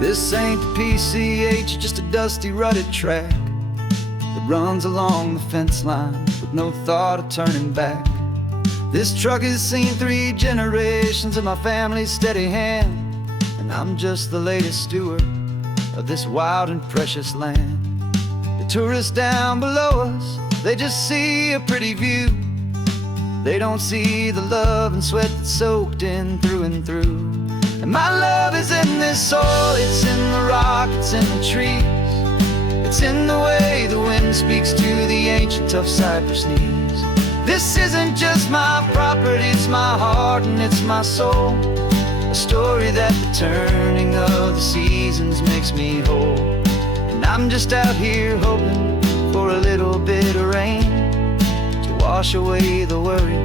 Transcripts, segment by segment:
This ain't the PCH, just a dusty, rutted track that runs along the fence line with no thought of turning back. This truck has seen 3 generations of my family's steady hand, and I'm just the latest steward of this wild and precious land. The tourists down below us, they just see a pretty view. They don't see the love and sweat that's soaked in through and through. And my love is in this soil, it's in the rock, it's in the trees. It's in the way the wind speaks to the ancient tough cypress knees. This isn't just my property, it's my heart and it's my soul. A story that the turning of the seasons makes me whole. And I'm just out here hoping for a little bit of rain to wash away the worry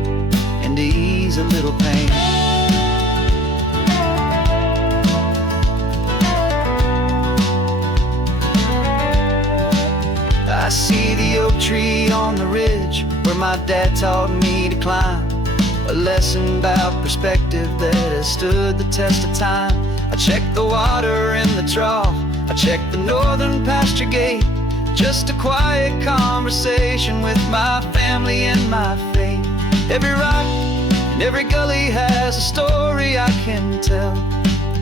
and to ease a little pain. I see the oak tree on the ridge where my dad taught me to climb, a lesson about perspective that has stood the test of time. I check the water in the trough, I check the northern pasture gate, just a quiet conversation with my family and my faith. Every rock and every gully has a story I can tell,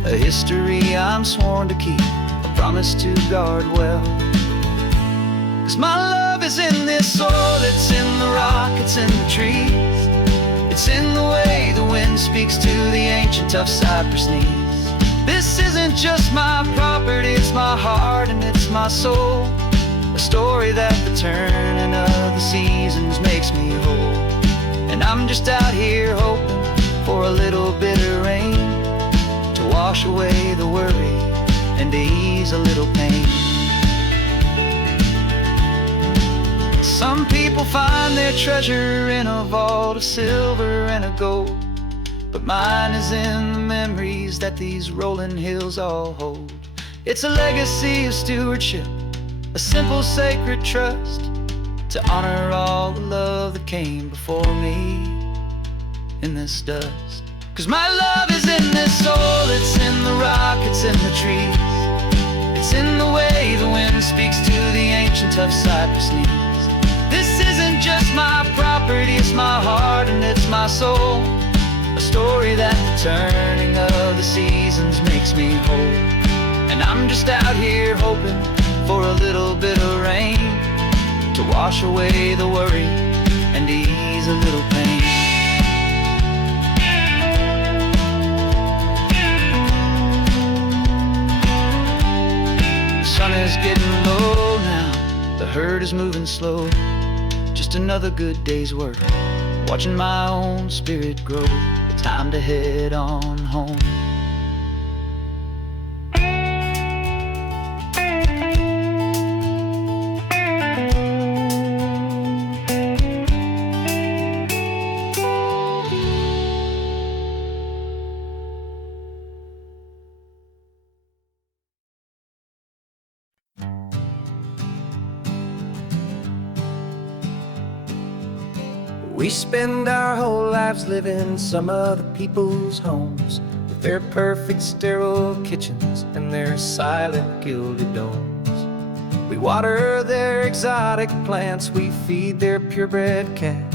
a history I'm sworn to keep, a promise to guard well. 'Cause my love is in this soil, it's in the rock, it's in the trees. It's in the way the wind speaks to the ancient tough cypress knees. This isn't just my property, it's my heart and it's my soul. A story that the turning of the seasons makes me whole. And I'm just out here hoping for a little bit of rain to wash away the worry and to ease a little pain. Some people find their treasure in a vault of silver and a gold, but mine is in the memories that these rolling hills all hold. It's a legacy of stewardship, a simple sacred trust, to honor all the love that came before me in this dust. 'Cause my love is in this soil, it's in the rock, it's in the trees. It's in the way the wind speaks to the ancient tough cypress knees. This isn't just my property, it's my heart and it's my soul. A story that the turning of the seasons makes me whole. And I'm just out here hoping for a little bit of rain to wash away the worry and ease a little pain. The sun is getting low now, the herd is moving slow. Just another good day's work, watching my own spirit grow. It's time to head on home. We spend our whole lives living some other people's homes, with their perfect sterile kitchens and their silent gilded domes. We water their exotic plants, we feed their purebred cat.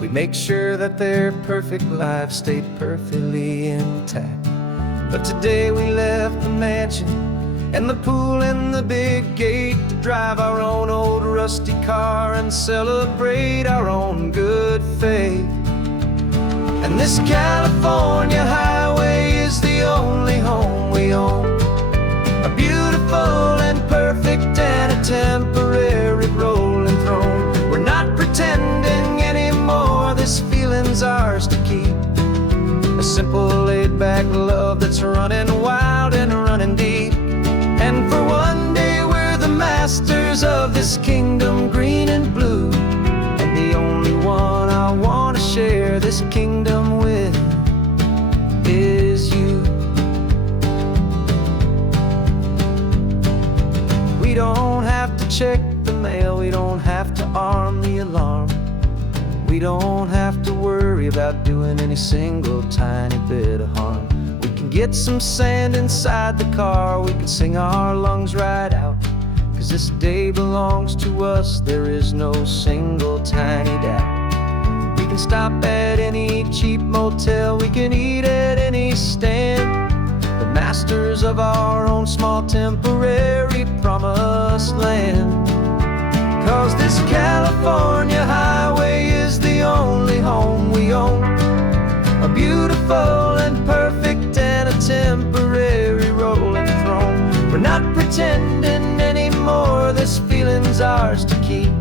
We make sure that their perfect lives stayed perfectly intact. But today we left the mansion and the pool and the big gate to drive our own old rusty car and celebrate our own good faith. And this California highway is the only home we own, a beautiful and perfect and a temporary rolling throne. We're not pretending anymore, this feeling's ours to keep, a simple laid-back love that's running wild and running deep. And for one day we're the masters of this kingdom green and blue, and the only one I want to share this kingdom with is you. We don't have to check the mail, we don't have to arm the alarm. We don't have to worry about doing any single tiny bit of harm. We can get some sand inside the car, we can sing our lungs right out. 'Cause this day belongs to us, there is no single tiny doubt. We can stop at any cheap motel, we can eat at any stand, the masters of our own small temporary promised land. 'Cause this California highway is the only home we own, a beautiful and perfect and a temporary rolling throne. We're not pretending anymore, this feeling's ours to keep,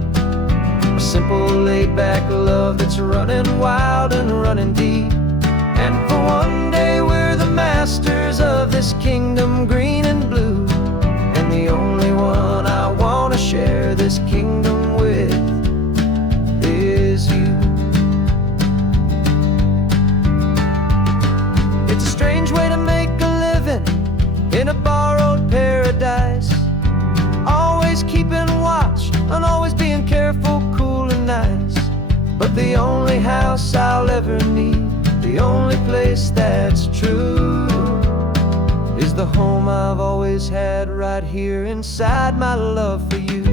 a simple laid-back love that's running wild and running deep. And for one day we're the masters of this kingdom green and blue, and the only one I want to share this kingdom with is you. It's a strange way to make a living in a borrowed paradise, always keeping watch and always being careful, cool and nice. But the only house I'll ever need, the only place that's true, is the home I've always had right here inside my love for you.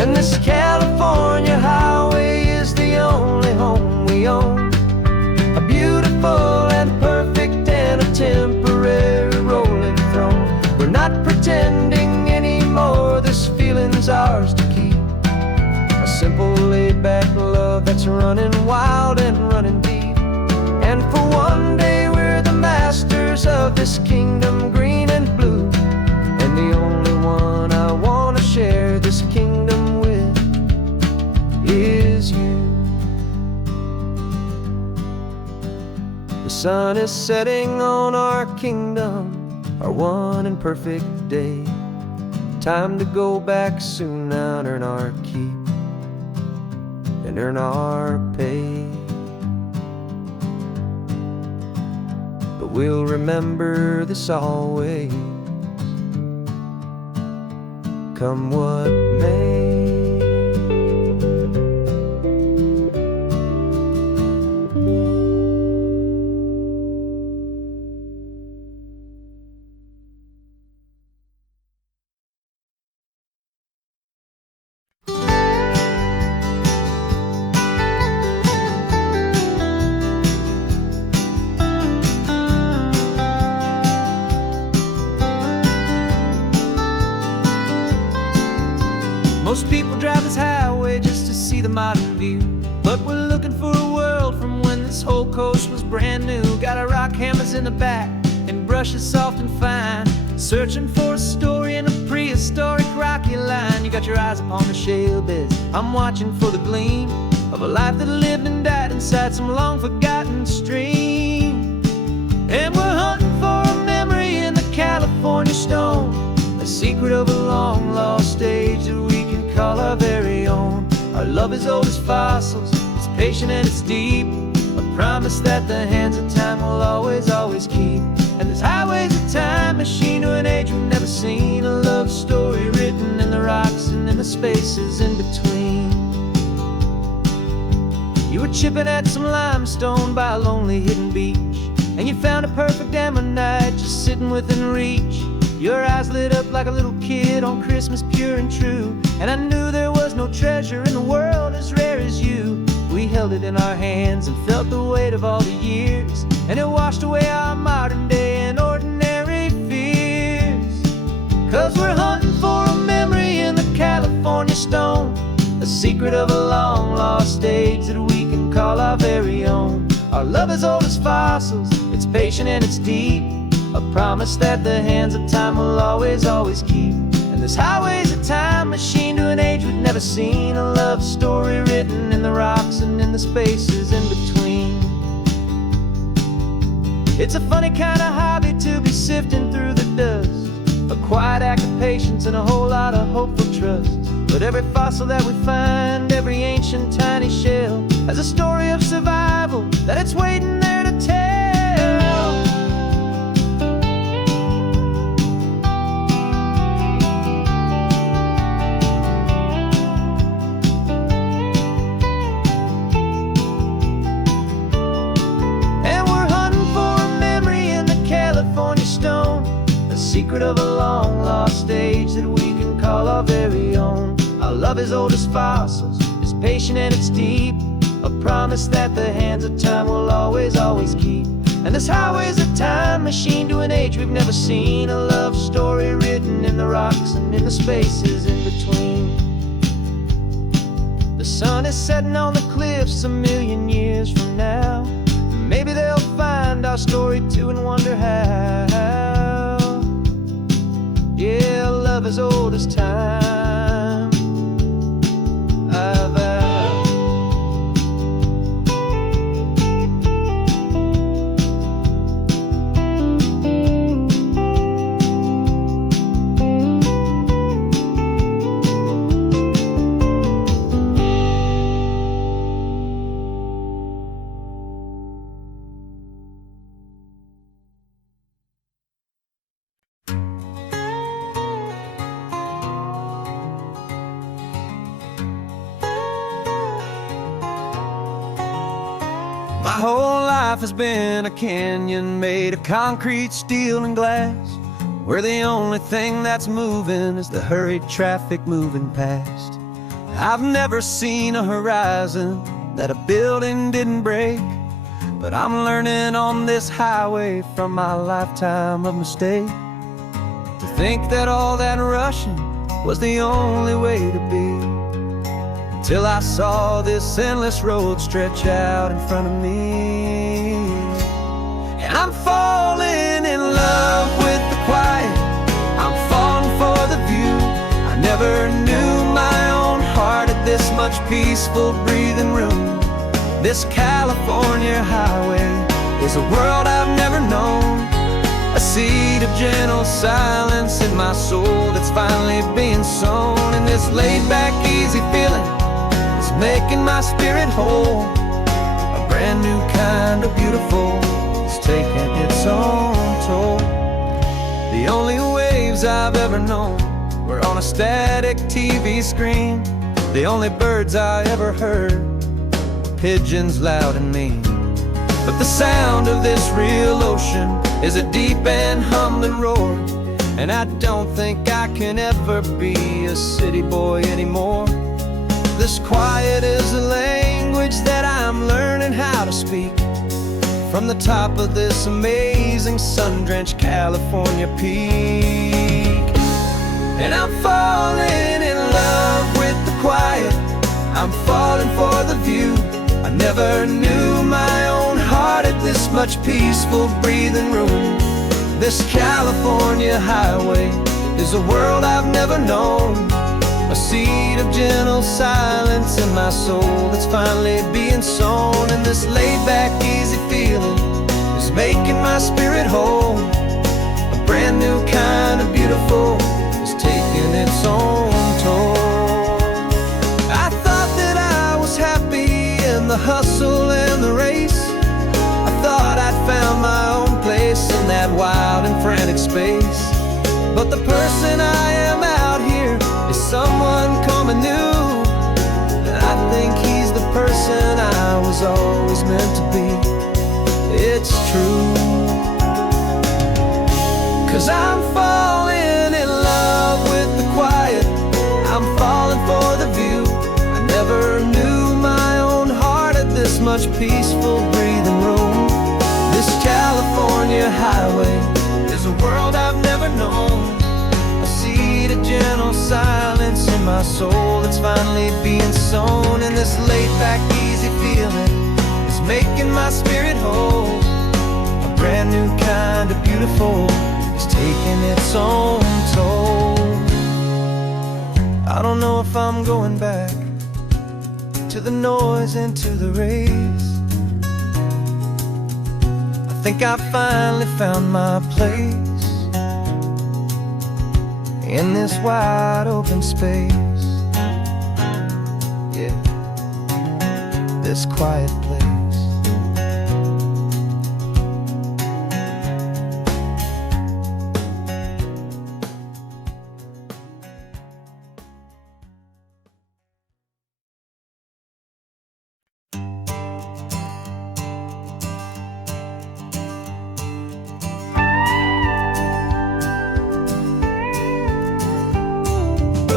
And this California highway is the only home we own, a beautiful and perfect and a temporary rolling throne. We're not pretending anymore, this feeling's ours to keep, a simple laid-back love that's running wild and running deep. And for one day we're the masters of this kingdom green and blue, and the only one I want to share this kingdom with is you. The sun is setting on our kingdom, our one and perfect day. Time to go back soon now and earn our keep and earn our pay. But we'll remember this always, come what may. Most people drive this highway just to see the modern view, but we're looking for a world from when this whole coast was brand new. Got our rock hammers in the back and brushes soft and fine, searching for a story in a prehistoric rocky line. You got your eyes upon the shale beds, I'm watching for the gleam of a life that lived and died inside some long forgotten stream. And we're hunting for a memory in the California stone, a secret of a long lost age that we can call our very own. Our love is old as fossils, it's patient and it's deep, a promise that the hands of time will always, always keep. And this highway's a time machine to an age we've never seen, a love story written in the rocks and in the spaces in between. You were chipping at some limestone by a lonely hidden beach, and you found a perfect ammonite just sitting within reach. Your eyes lit up like a little kid on Christmas, pure and true, and I knew there was no treasure in the world as rare as you. We held it in our hands and felt the weight of all the years, and it washed away our modern day and ordinary fears. 'Cause we're hunting for a memory in the California stone, a secret of a long lost age that we can call our very own. Our love is old as fossils, it's patient and it's deep, a promise that the hands of time will always, always keep. And this highway's a time machine to an age we've never seen, a love story written in the rocks and in the spaces in between. It's a funny kind of hobby to be sifting through the dust, a quiet act of patience and a whole lot of hopeful trust. But every fossil that we find, every ancient tiny shell, has a story of survival that it's waiting there to tell. secret of a long-lost age that we can call our very own. Our love is old as fossils, it's patient and it's deep, a promise that the hands of time will always, always keep. And this highway's a time machine to an age we've never seen, a love story written in the rocks and in the spaces in between. The sun is setting on the cliffs a million years from now. Maybe they'll find our story too and wonder how. Yeah, love as old as time, I vow. My whole life has been a canyon made of concrete, steel, and glass, where the only thing that's moving is the hurried traffic moving past. I've never seen a horizon that a building didn't break, but I'm learning on this highway from my lifetime of mistakes to think that all that rushing was the only way to be. Till I saw this endless road stretch out in front of me. And I'm falling in love with the quiet, I'm falling for the view. I never knew my own heart had this much peaceful breathing room. This California highway is a world I've never known, a seed of gentle silence in my soul that's finally being sown. And this laid-back, easy feeling making my spirit whole, a brand new kind of beautiful is taking its own toll. The only waves I've ever known were on a static TV screen. The only birds I ever heard were pigeons loud and mean. But the sound of this real ocean is a deep and humbling roar, and I don't think I can ever be a city boy anymore. This quiet is a language that I'm learning how to speak from the top of this amazing sun-drenched California peak. And I'm falling in love with the quiet, I'm falling for the view. I never knew my own heart had this much peaceful breathing room. This California highway is a world I've never known, a seed of gentle silence in my soul that's finally being sown. And this laid-back, easy feeling is making my spirit whole, a brand new kind of beautiful is taking its own toll. I thought that I was happy in the hustle and the race, I thought I'd found my own place in that wild and frantic space. But the person I am out here is someone coming new, and I think he's the person I was always meant to be. It's true, 'cause I'm falling in love with the quiet, I'm falling for the view. I never knew my own heart had this much peaceful breathing room. This California highway is a world I've never known, a seed of gentle silence in my soul that's finally being sown. And this laid-back, easy feeling is making my spirit whole, a brand new kind of beautiful is taking its own toll. I don't know if I'm going back to the noise and to the race. I think I finally found my place in this wide open space, yeah, this quiet place.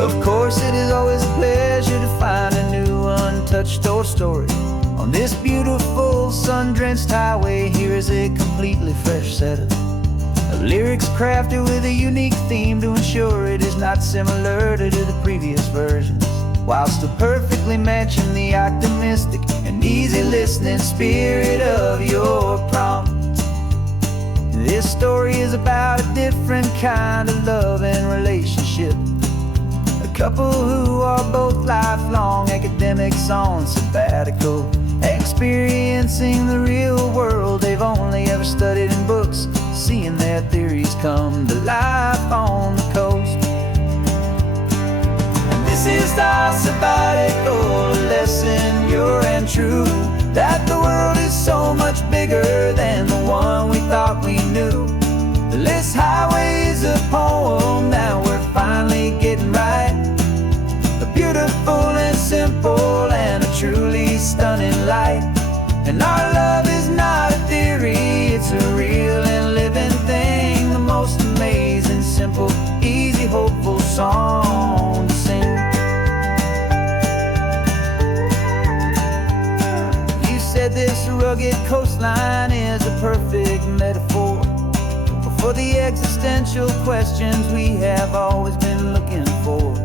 Of course, it is always a pleasure to find a new untouched old story. On this beautiful sun-drenched highway, here is a completely fresh set of lyrics crafted with a unique theme to ensure it is not similar to the previous versions, while still perfectly matching the optimistic and easy listening spirit of your prompt. This story is about a different kind of love and relationship. A couple who are both lifelong academics on sabbatical, experiencing the real world they've only ever studied in books, seeing their theories come to life on the coast. And this is our sabbatical lesson, pure and true, that the world is so much bigger than the one we thought we knew. This highway is a poem that we're finally getting right. A beautiful and simple and a truly stunning light. And our love is not a theory, it's a real and living thing. The most amazing, simple, easy, hopeful song to sing. You said this rugged coastline is a perfect metaphor for the existential questions we have always been looking for.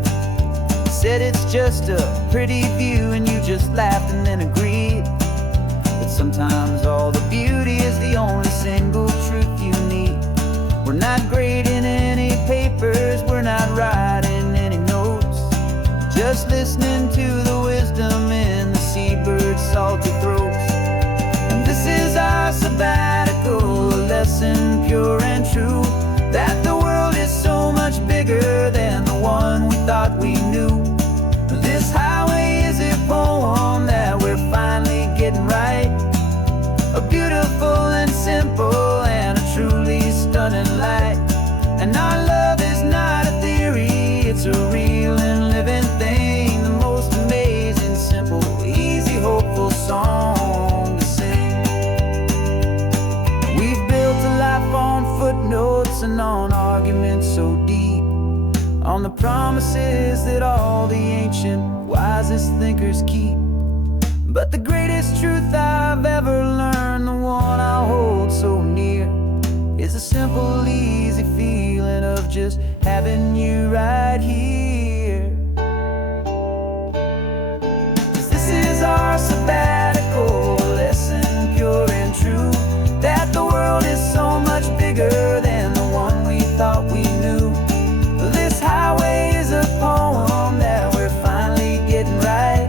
Said it's just a pretty view and you just laughed and then agreed. But sometimes all the beauty is the only single truth you need. We're not grading any papers, we're not writing any notes, just listening to the wisdom in the seabird's salty throats. And this is our sabbatical lesson, pure and true, that the world is so much bigger than the one we thought we knew. This highway is a poem that we're finally getting right. A beautiful and simple and a truly stunning light. And our love is not a theory, it's a real and living thing. The most amazing, simple, easy, hopeful song to sing. We've built a life on footnotes and on arguments so deep, on the promises that all the ancient, wisest thinkers keep. But the greatest truth I've ever learned, the one I hold so near, is a simple, easy feeling of just having you right here. 'Cause this is our sabbatical lesson, pure and true, that the world is so much bigger than the one we thought we knew. This highway is a poem that we're finally getting right.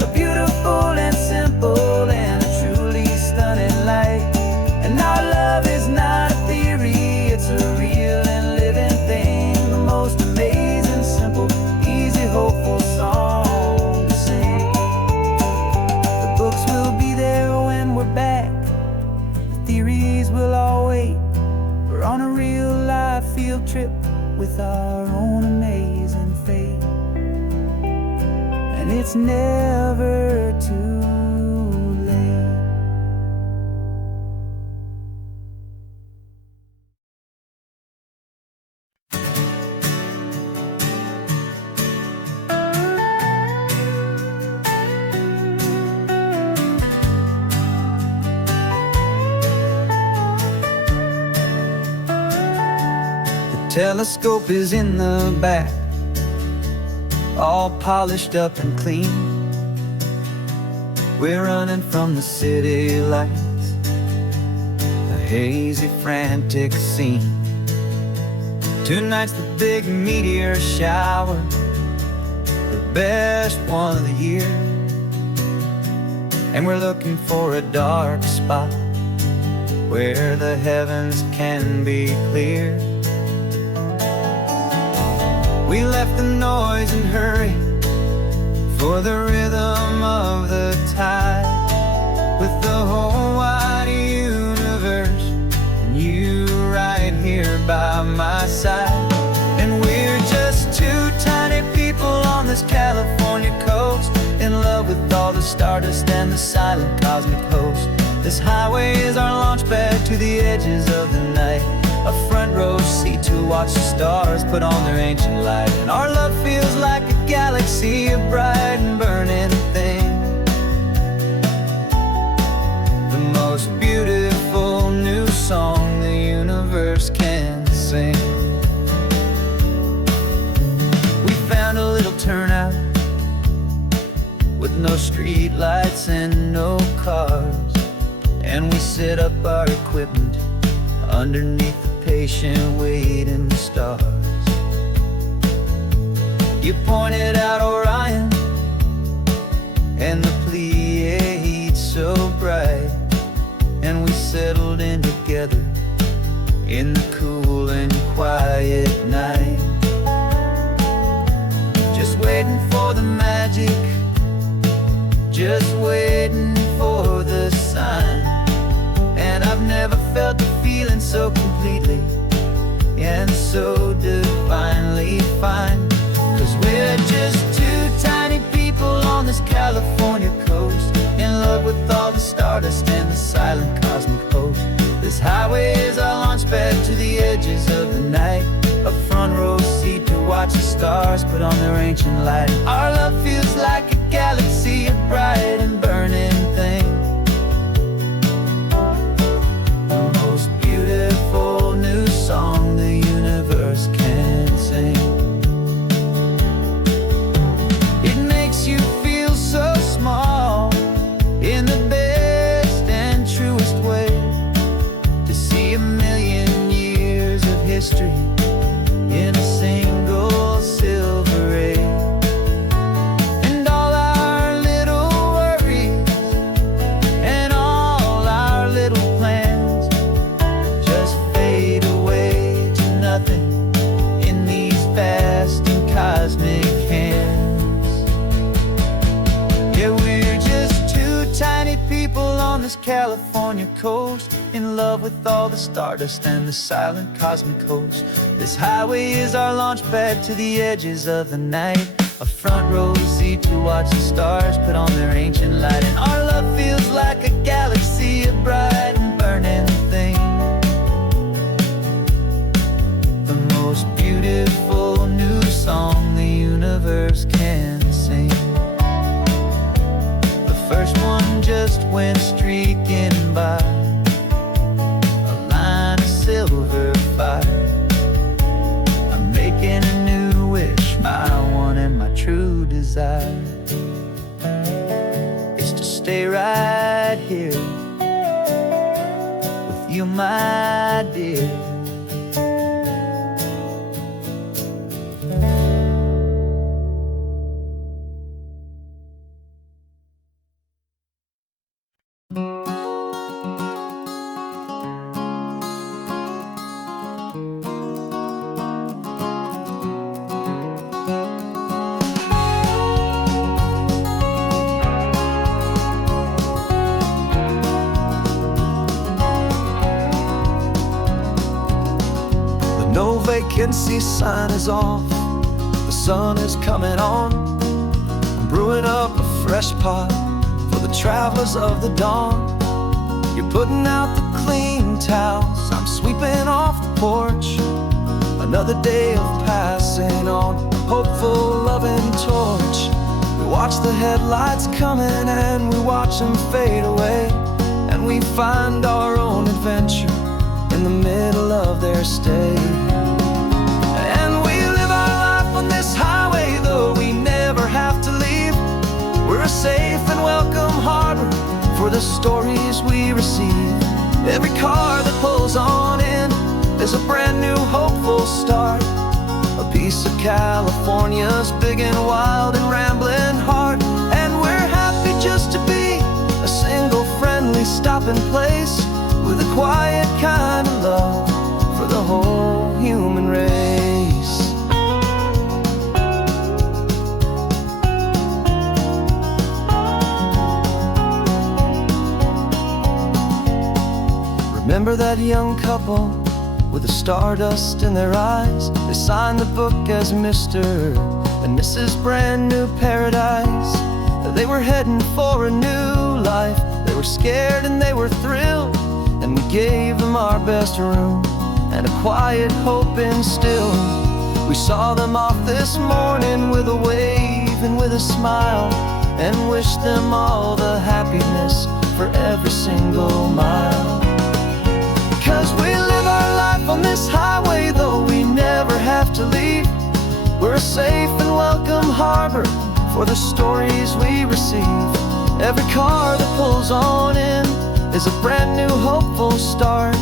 A beautiful and simple and a truly stunning light. And our love is not a theory, it's a real and living thing. The most amazing, simple, easy, hopeful song to sing. The books will be there when we're back, the theories will all wait. We're on a real life field trip with our own amazing fate. And it's never too late. The telescope is in the back, all polished up and clean. We're running from the city lights, a hazy, frantic scene. Tonight's the big meteor shower, the best one of the year. And we're looking for a dark spot where the heavens can be clear. We left the noise and hurry for the rhythm of the tide, with the whole wide universe and you right here by my side. And we're just two tiny people on this California coast, in love with all the stardust and the silent cosmic host. This highway is our launch pad to the edges of the night. A front row seat to watch the stars put on their ancient light. And our love feels like a galaxy of bright and burning things. The most beautiful new song the universe can sing. We found a little turnout with no street lights and no cars, and we set up our equipment underneath the patient waiting stars. You pointed out Orion and the Pleiades so bright, and we settled in together in the cool and quiet night. Just waiting for the magic, just waiting for the sign. And I've never felt the feeling so completely and so divinely fine. 'Cause we're just two tiny people on this California coast, in love with all the stardust and the silent cosmic host. This highway is our launch pad to the edges of the night. A front row seat to watch the stars put on their ancient light. Our love feels like a galaxy of bright and burning things. The most beautiful new song the universe can sing. It makes you feel so small in the best and truest way, to see a million years of history in a single silver ray. And all our little worries and all our little plans just fade away to nothing in these vast and cosmic hands. Yeah, we're just two tiny people on this California coast, in love with all the stardust and the silent cosmic host. This highway is our launch pad to the edges of the night. A front row seat to watch the stars put on their ancient light. And our love feels like a galaxy of bright and burning things. The most beautiful new song the universe can sing. The first one just went streaking by, a line of silver fire. I'm making a new wish, my one and my true desire is to stay right here with you, my dear. No vacancy sign is off, the sun is coming on. I'm brewing up a fresh pot for the travelers of the dawn. You're putting out the clean towels, I'm sweeping off the porch. Another day of passing on a hopeful, loving torch. We watch the headlights coming and we watch them fade away, and we find our own adventure in the middle of their stay. And we live our life on this highway, though we never have to leave. We're a safe and welcome harbor for the stories we receive. Every car that pulls on in is a brand new hopeful start, a piece of California's big and wild and rambling heart. And we're happy just to be a single friendly stopping place, with a quiet kind of love for the whole human race. Remember that young couple with the stardust in their eyes? They signed the book as Mr. and Mrs. Brand New Paradise. They were heading for a new life. They were scared and they were thrilled, and we gave them our best room and a quiet hope instilled. We saw them off this morning with a wave and with a smile, and wished them all the happiness for every single mile. 'Cause we live our life on this highway, though we never have to leave. We're a safe and welcome harbor for the stories we receive. Every car that pulls on in is a brand new hopeful start,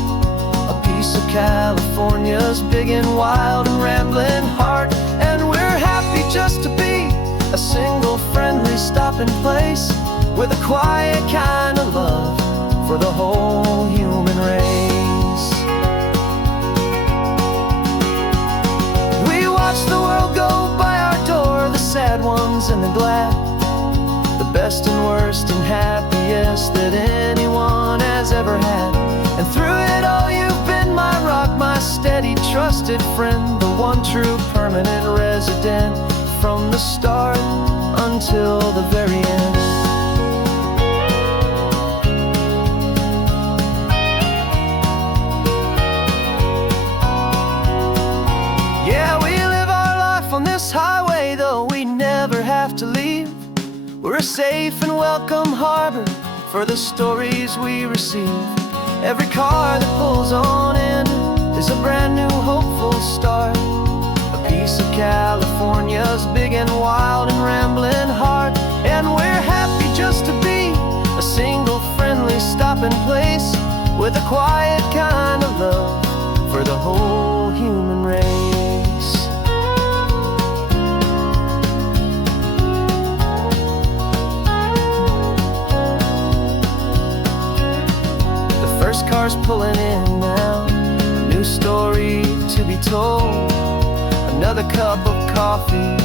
a piece of California's big and wild and rambling heart. And we're happy just to be a single friendly stopping place, with a quiet kind of love for the whole human race. We watch the world go by our door, the sad ones and the glad, the best and worst and happiest that anyone has ever had. And through it all you've been my rock, my steady trusted friend, the one true permanent resident, from the start until the very end. Yeah, we live our life on this highway, though we never have to leave. We're a safe and welcome harbor for the stories we receive. Every car that pulls on in is a brand new hopeful start, a piece of California's big and wild and rambling heart. And we're happy just to be a single friendly stopping place, with a quiet kind of love for the whole human race. The first car's pulling in now, a new story to be told. Another cup of coffee,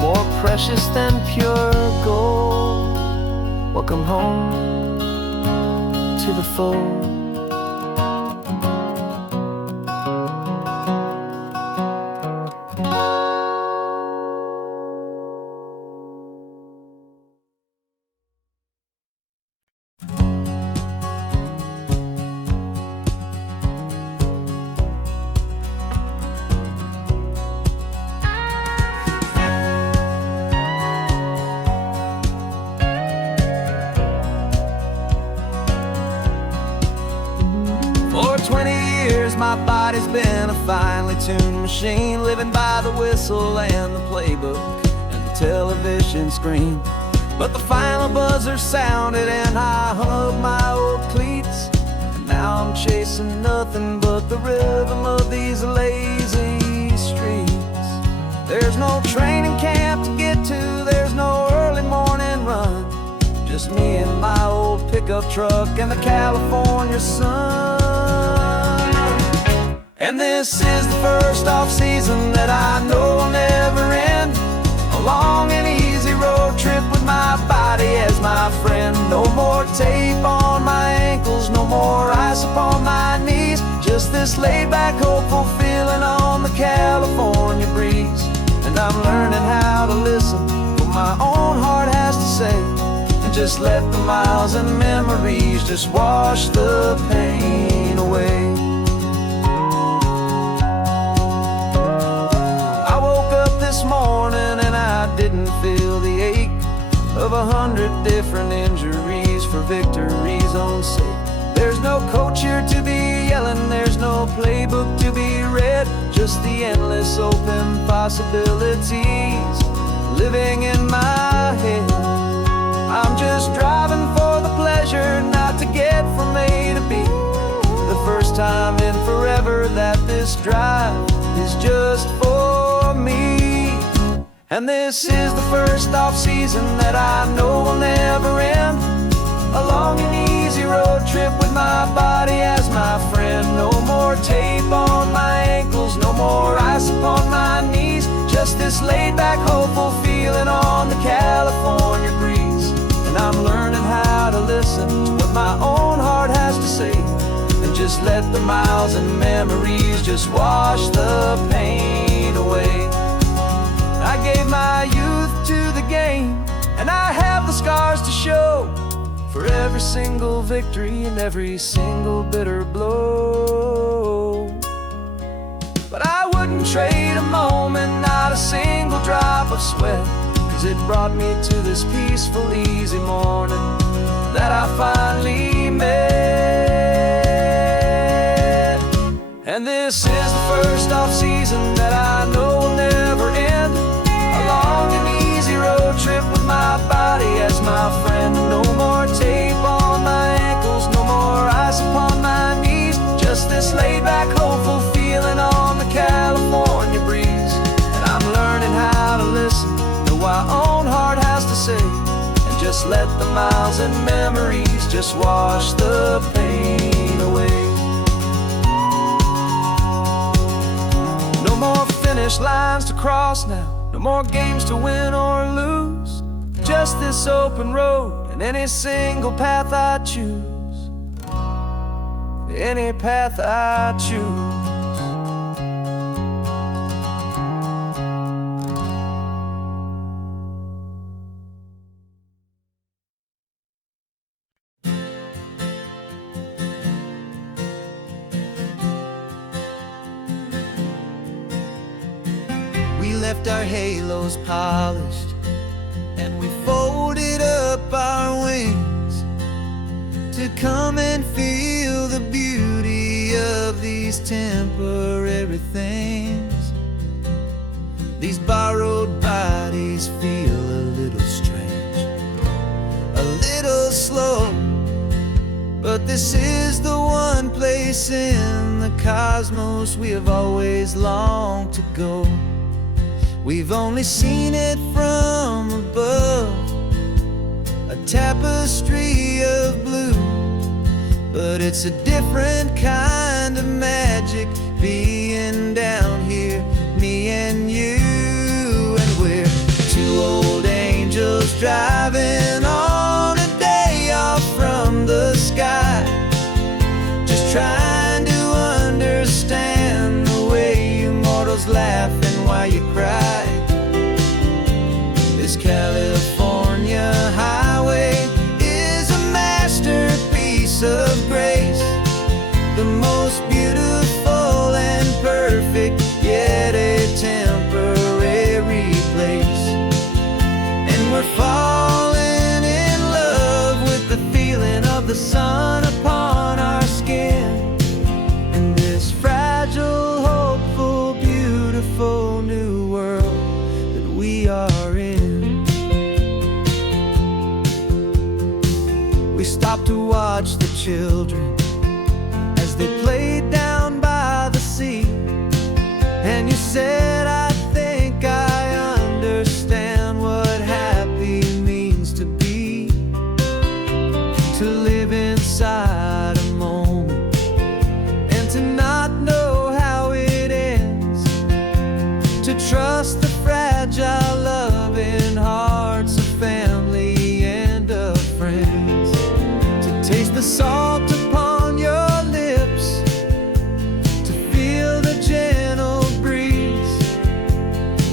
more precious than pure gold. Welcome home to the fold. For 20 years my body's been a finely tuned machine, living by the whistle and the playbook and the television screen. But the final buzzer sounded and I hung up my old cleats, and now I'm chasing nothing but the rhythm of these lazy streets. There's no training camp to get to, there's no early morning run, just me and my old pickup truck and the California sun. And this is the first off-season that I know will never end, a long and easy road trip with my body as my friend. No more tape on my ankles, no more ice upon my knees, just this laid-back hopeful feeling on the California breeze. And I'm learning how to listen to what my own heart has to say, and just let the miles and memories just wash the pain away. I woke up this morning and I didn't feel the ache of 100 different injuries for victory's own sake. There's no coach here to be yelling, there's no playbook to be read, just the endless open possibilities living in my head. I'm just driving for the pleasure, not to get from A to B. The first time in forever that this drive is just for me. And this is the first off-season that I know will never end, a long and easy road trip with my body as my friend. No more tape on my ankles, no more ice upon my knees, just this laid-back hopeful feeling on the California breeze. And I'm learning how to listen to what my own heart has to say, and just let the miles and memories just wash the pain away. I gave my youth to the game, and I have the scars to show for every single victory and every single bitter blow. But I wouldn't trade a moment, not a single drop of sweat, 'cause it brought me to this peaceful, easy morning that I finally met. And this is the first off-season that I know will never end. A long and easy road trip with my body as my friend. No more tape on my ankles, no more ice upon my knees. Just this laid-back, hopeful feeling on the California breeze. And I'm learning how to listen, know what my own heart has to say, and just let the miles and memories just wash the pain away. No more finish lines to cross now, no more games to win or lose. Just this open road and any single path I choose. Any path I choose. We left our halos polished, and we folded up our wings to come and feel the beauty of these temporary things. These borrowed bodies feel a little strange, a little slow, but this is the one place in the cosmos we have always longed to go. We've only seen it from above, a tapestry of blue, but it's a different kind of magic being down here, me and you. And we're two old angels driving on a day off from the sky, just trying to understand the way you mortals laugh and why you cry. This California highway is a masterpiece of grace, the most beautiful and perfect, yet a temporary place. And we're falling in love with the feeling of the sun upon our skin, in this fragile, hopeful, beautiful new world that we are in. We stopped to watch the children as they played down by the sea, and you said, I think I understand what happy means to be, to live inside a moment and to not know how it ends, to trust the fragile loving hearts of family and of friends, to taste the salt upon your lips, to feel the gentle breeze,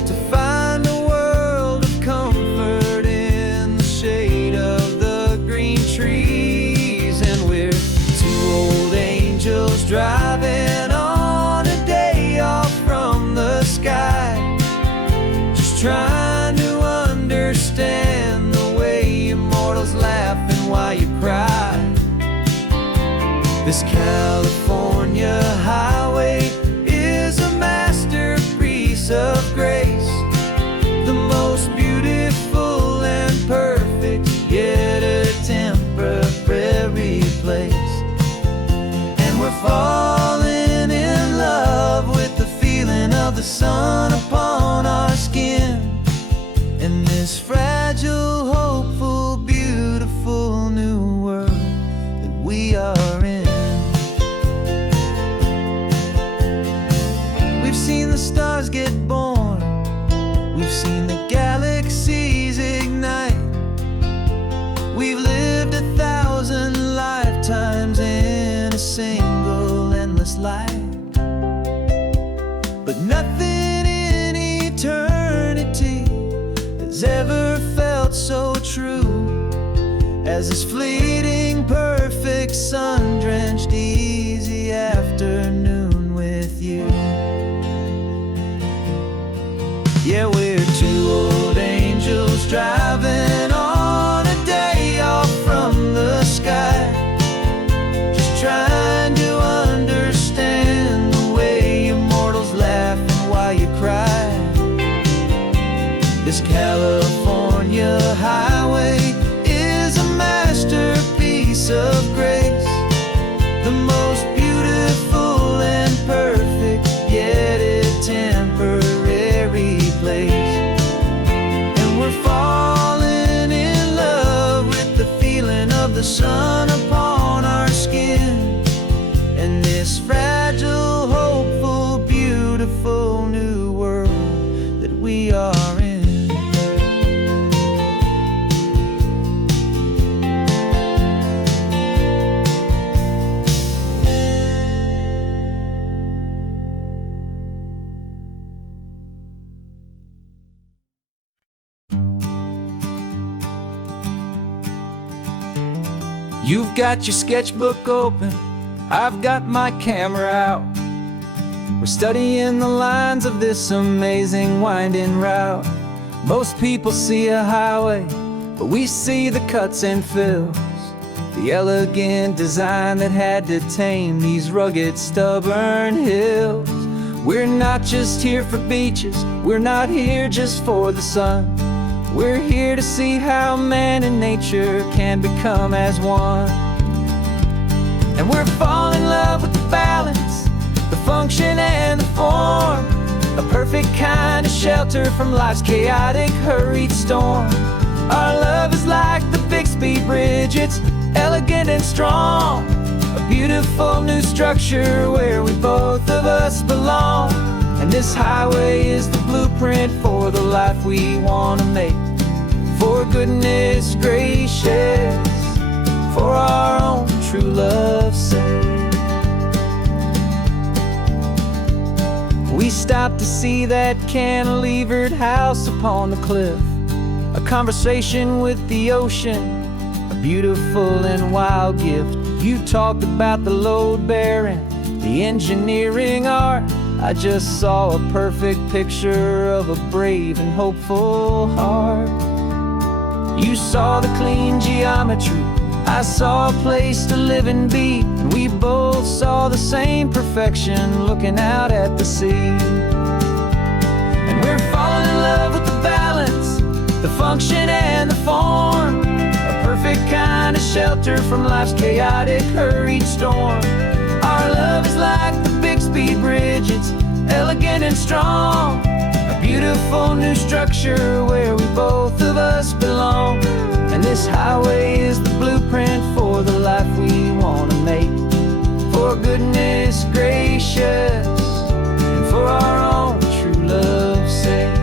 to find a world of comfort in the shade of the green trees. And we're two old angels driving on a day off from the sky, just trying to understand the way immortals laugh and why you cry. This California highway is a masterpiece of grace, the most beautiful and perfect, yet a temporary place. And we're falling in love with the feeling of the sun upon our skin, in this fragile, hopeful, beautiful new world that we are in. We've seen the stars get born, we've seen the galaxies ignite, we've lived 1,000 lifetimes in a single endless life. But nothing in eternity has ever felt so true as this fleeting, perfect, sun-drenched, easy afternoon with you. Yeah, we're two old angels driving on a day off from the sky, just trying to understand the way you mortals laugh and why you cry. This California highway is a masterpiece of grace, the most beautiful and perfect, yet a temporary place. And we're falling in love with the feeling of the sun upon our skin, and this fragile, hopeful, beautiful new world that we are in. You've got your sketchbook open, I've got my camera out. We're studying the lines of this amazing winding route. Most people see a highway, but we see the cuts and fills, the elegant design that had to tame these rugged, stubborn hills. We're not just here for beaches, we're not here just for the sun. We're here to see how man and nature can become as one. And we're falling in love with the balance, the function and the form, a perfect kind of shelter from life's chaotic, hurried storm. Our love is like the Bixby Bridge, it's elegant and strong, a beautiful new structure where we both of us belong. And this highway is the blueprint for the life we want to make. For goodness gracious, for our own true love's sake. We stopped to see that cantilevered house upon the cliff, a conversation with the ocean, a beautiful and wild gift. You talked about the load bearing, the engineering art. I just saw a perfect picture of a brave and hopeful heart. You saw the clean geometry, I saw a place to live and be, and we both saw the same perfection looking out at the sea. And we're falling in love with the balance, the function and the form, a perfect kind of shelter from life's chaotic, hurried storm. Our love is like the Bixby Bridge, it's elegant and strong, a beautiful new structure where we both of us belong. And this highway is the blueprint for the life we want to make. For goodness gracious, and for our own true love's sake.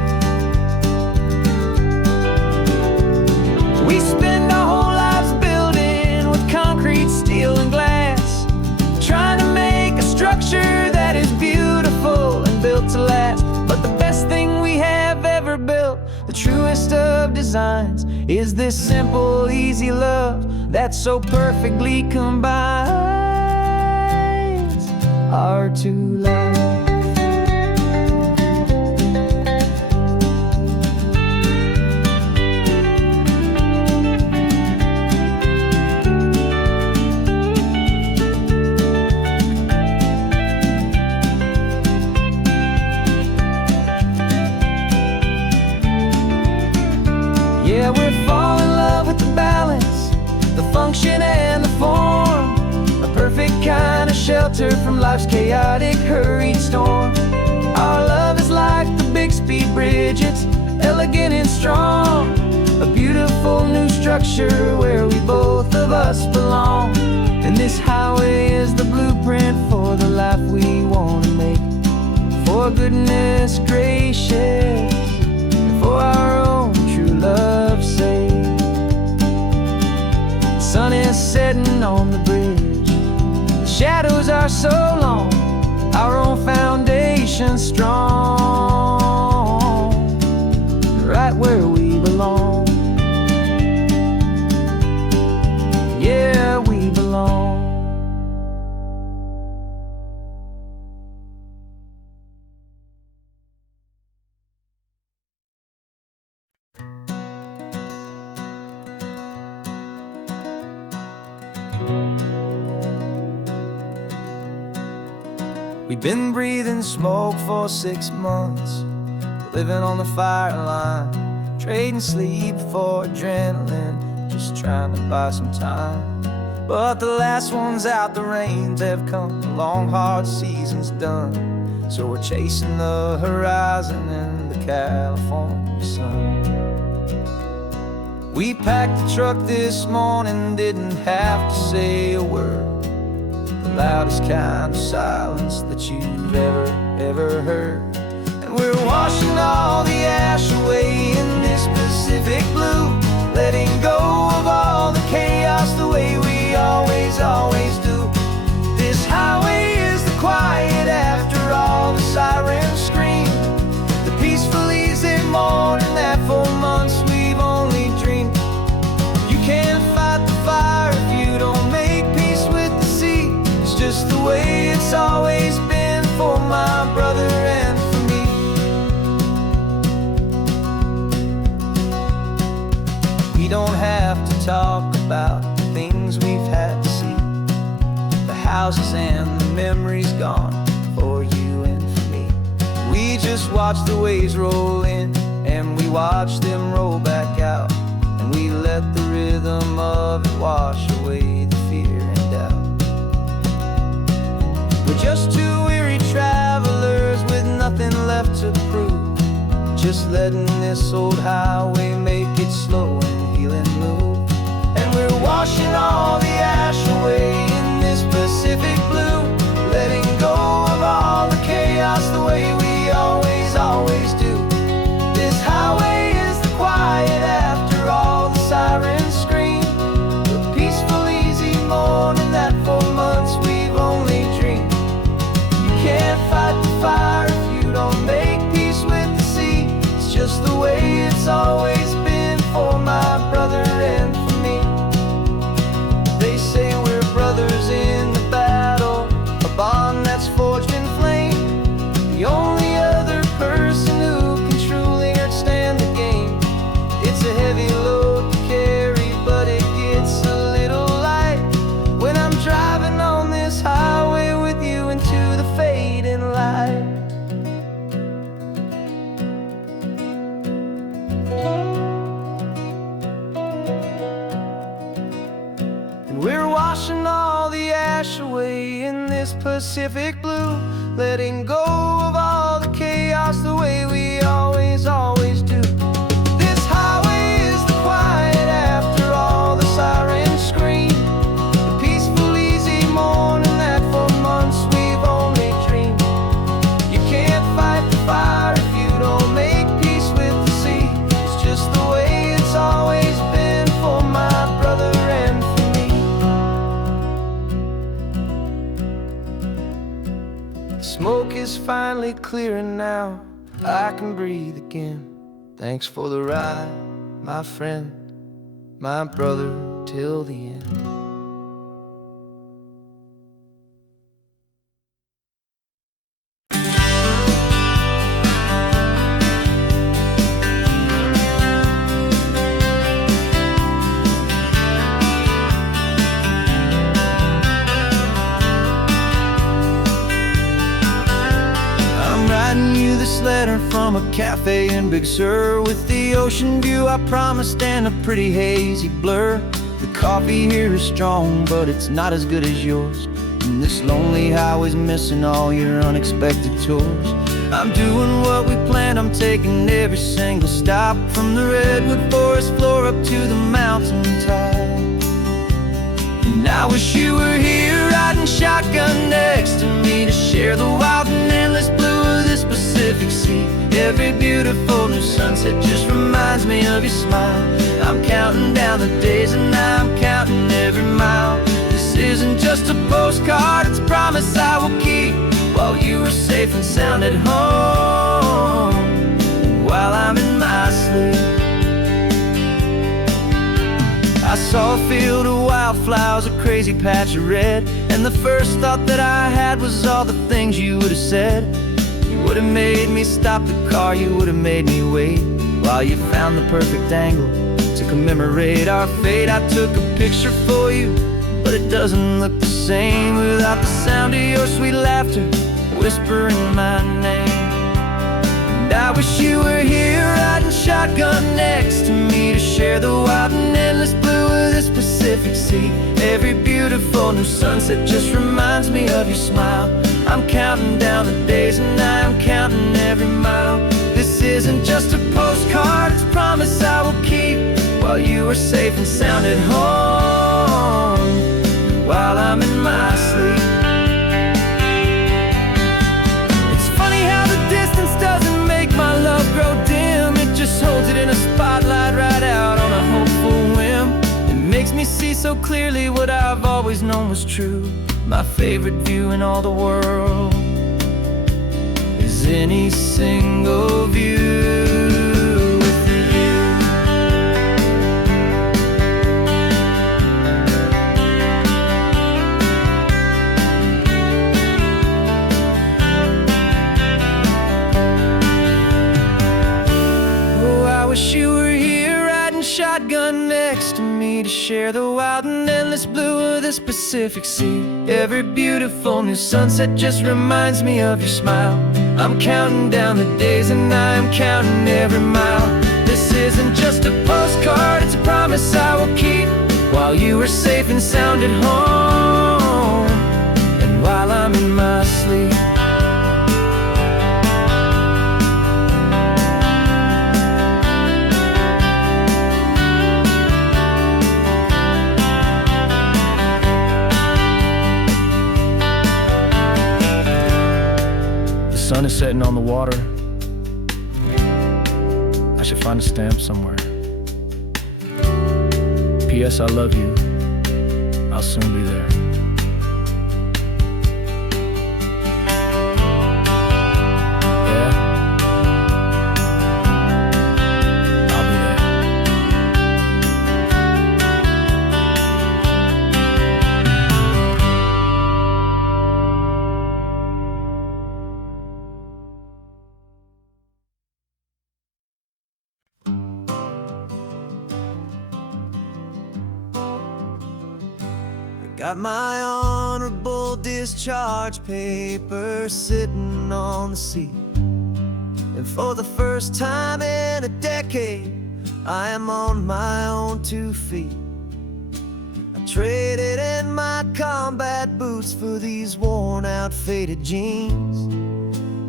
We spend our whole lives building with concrete, steel, and glass, trying to make a structure that is beautiful and built to last. But the best thing we have ever built, the truest of designs, is this simple, easy love that so perfectly combines our two lives. Yeah, we're falling in love with the balance, the function and the form, a perfect kind of shelter from life's chaotic, hurried storm. Our love is like the Bixby Bridge, it's elegant and strong, a beautiful new structure where we both of us belong. And this highway is the blueprint for the life we want to make. For goodness gracious, and for our own true love's sake. The sun is setting on the bridge, the shadows are so long, our own foundation strong, right where we belong. We've been breathing smoke for 6 months, living on the fire line, trading sleep for adrenaline, just trying to buy some time. But the last one's out, the rains have come, the long hard season's done. So we're chasing the horizon in the California sun. We packed the truck this morning, didn't have to say a word. The loudest kind of silence that you've ever heard. And we're washing all the ash away in this Pacific blue, letting go of all the chaos the way we always do. This highway is the quiet after all the sirens scream, the peaceful easy morning that for months we've only dreamed. You can't fight the fire if you don't make peace with the sea. It's just the way it's always been for my brother and for me. We don't have to talk about the things we've had to see, the houses and the memories gone for you and for me. We just watch the waves roll in and we watch them roll back out, and we let the rhythm of it wash away the fear and doubt. We're just two weary travelers with nothing left to prove, just letting this old highway make it slow and healing move. And we're washing all the ash away in this Pacific blue, letting go of all the chaos the way we always do. This highway is the quiet after all the sirens scream, the peaceful easy morning that for months we've only dreamed. You can't fight the fire if you don't make peace with the sea. It's just the way it's always been for my brother and for me. They say we're brothers in the battle, a bond that's forged in flame. The only other person who can truly stand the game. It's a heavy load to carry, but it gets a little light when I'm driving on this highway with you into the fading light. And we're washing all the ash away in this Pacific blue, letting go of all the chaos the way we always do. This highway is the quiet after all the sirens scream, the peaceful easy morning that for months we've only dreamed. You can't fight the fire if you don't make peace with the sea. It's just the way it's always been for my brother and for me. The smoke is finally clearing now, I can breathe again. Thanks for the ride, my friend, my brother, till the end. This letter from a cafe in Big Sur, with the ocean view I promised and a pretty hazy blur. The coffee here is strong, but it's not as good as yours, and this lonely highway's missing all your unexpected tours. I'm doing what we planned, I'm taking every single stop, from the redwood forest floor up to the mountain top. And I wish you were here riding shotgun next to me, to share the wild and endless blue of this Pacific Sea. Every beautiful new sunset just reminds me of your smile. I'm counting down the days and I'm counting every mile. This isn't just a postcard, it's a promise I will keep, while you are safe and sound at home, while I'm in my sleep. I saw a field of wildflowers, a crazy patch of red, and the first thought that I had was all the things you would have said. You would have made me stop the car, you would have made me wait, while you found the perfect angle to commemorate our fate. I took a picture for you, but it doesn't look the same without the sound of your sweet laughter whispering my name. And I wish you were here riding shotgun next to me, to share the wild and endless blue of this Pacific Sea. Every beautiful new sunset just reminds me of your smile. I'm counting down the days and I am counting every mile. This isn't just a postcard, it's a promise I will keep, while you are safe and sound at home, while I'm in my sleep. It's funny how the distance doesn't make my love grow dim. It just holds it in a spotlight right out on a hopeful whim. It makes me see so clearly what I've always known was true. My favorite view in all the world is any single view with you. Oh, I wish you were here riding shotgun next to me, to share the wild and endless blue of this Pacific Sea. Every beautiful new sunset just reminds me of your smile. I'm counting down the days and I am counting every mile. This isn't just a postcard, it's a promise I will keep, while you are safe and sound at home, and while I'm in my sleep. The sun is setting on the water. I should find a stamp somewhere. P.S. I love you. I'll soon be there. Yeah, I'll be there. Got my honorable discharge paper sitting on the seat, and for the first time in a decade, I am on my own 2 feet. I traded in my combat boots for these worn out faded jeans,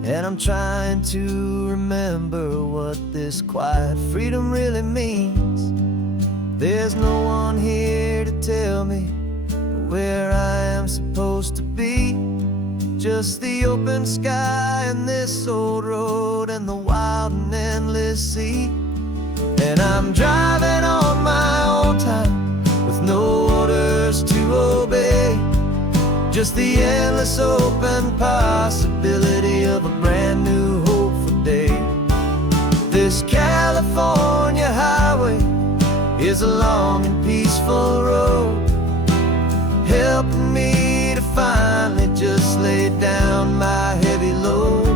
and I'm trying to remember what this quiet freedom really means. There's no one here to tell me where I am supposed to be, just the open sky and this old road and the wild and endless sea. And I'm driving on my own time with no orders to obey, just the endless open possibility of a brand new hopeful day. This California highway is a long and peaceful road, helping me to finally just lay down my heavy load.